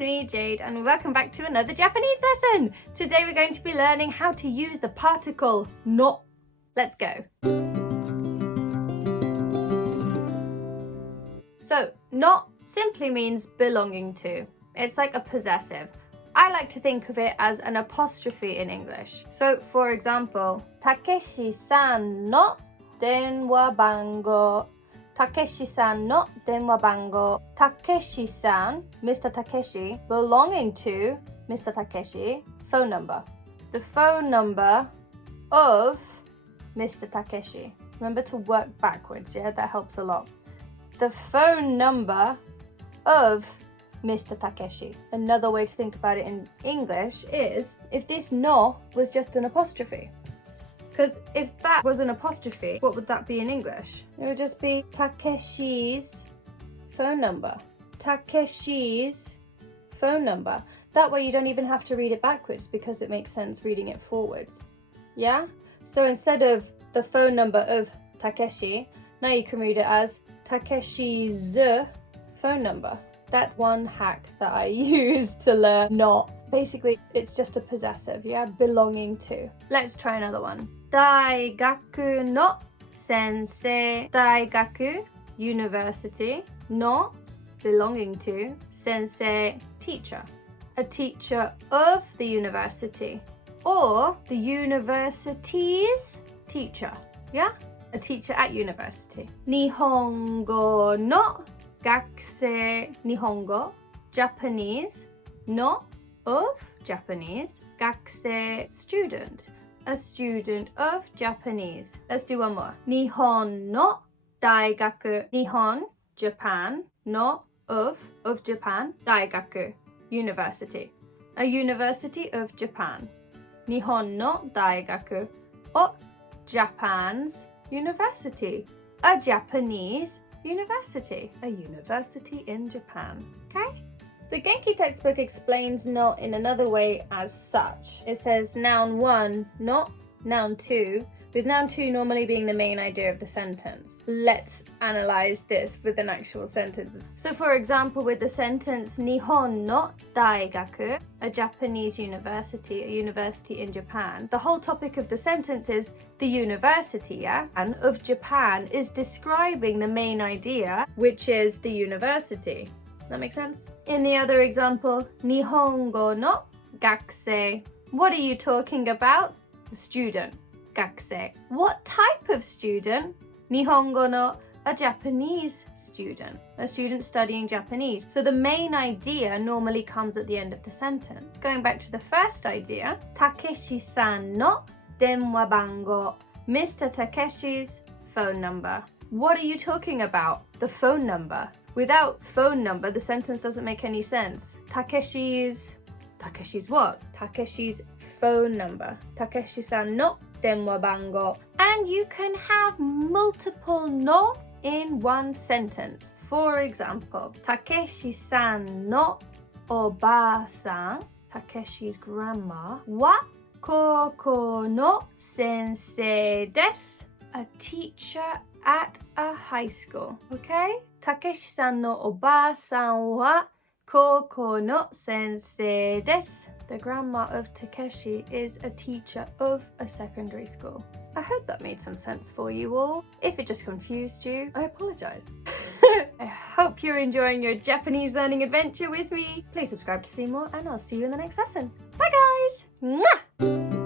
me, Jade, and welcome back to another Japanese lesson. Today we're going to be learning how to use the particle no. Let's go. So, no simply means belonging to. It's like a possessive. I like to think of it as an apostrophe in English. So, for example, Takeshi-san no denwa bango. Takeshi-san no denwa bango. Takeshi-san, Mr. Takeshi, belonging to Mr. Takeshi, phone number. The phone number of Mr. Takeshi. Remember to work backwards, yeah? That helps a lot. The phone number of Mr. Takeshi. Another way to think about it in English is if this no was just an apostrophe. Because if that was an apostrophe, what would that be in English? It would just be Takeshi's phone number. Takeshi's phone number. That way you don't even have to read it backwards because it makes sense reading it forwards. Yeah? So instead of the phone number of Takeshi, now you can read it as Takeshi's phone number. That's one hack that I use to learn not. Basically, it's just a possessive, yeah? Belonging to. Let's try another one. Daigaku no sensei. Daigaku, university. No, belonging to. Sensei, teacher. A teacher of the university. Or the university's teacher, yeah? A teacher at university. Nihongo no gakusei. Nihongo, Japanese. No, of Japanese. Gakusei, student. A student of Japanese. Let's do one more. Nihon no daigaku. Nihon, Japan. No, of Japan. Daigaku, university. A university of Japan. Nihon no daigaku. O, Japan's university. A Japanese university. A university in Japan. Okay? The Genki textbook explains no in another way as such. It says noun 1, no, noun 2, with noun 2 normally being the main idea of the sentence. Let's analyze this with an actual sentence. So for example, with the sentence Nihon no daigaku, a Japanese university, a university in Japan, the whole topic of the sentence is the university, yeah? And of Japan is describing the main idea, which is the university. That makes sense? In the other example, Nihongo no gakusei. What are you talking about? Student. Gakusei. What type of student? Nihongo no, a Japanese student. A student studying Japanese. So the main idea normally comes at the end of the sentence. Going back to the first idea, Takeshi-san no denwa bango. Mr. Takeshi's phone number. What are you talking about? The phone number. Without phone number, the sentence doesn't make any sense. Takeshi's what? Takeshi's phone number. Takeshi-san no denwa bango. And you can have multiple no in one sentence. For example, Takeshi-san no oba-san, Takeshi's grandma, wa koko no sensei desu. A teacher at a high school, okay? Takeshi-san no oba-san wa koko no sensei desu. The grandma of Takeshi is a teacher of a secondary school. I hope that made some sense for you all. If it just confused you, I apologize. I hope you're enjoying your Japanese learning adventure with me. Please subscribe to see more and I'll see you in the next lesson. Bye guys! Mwah!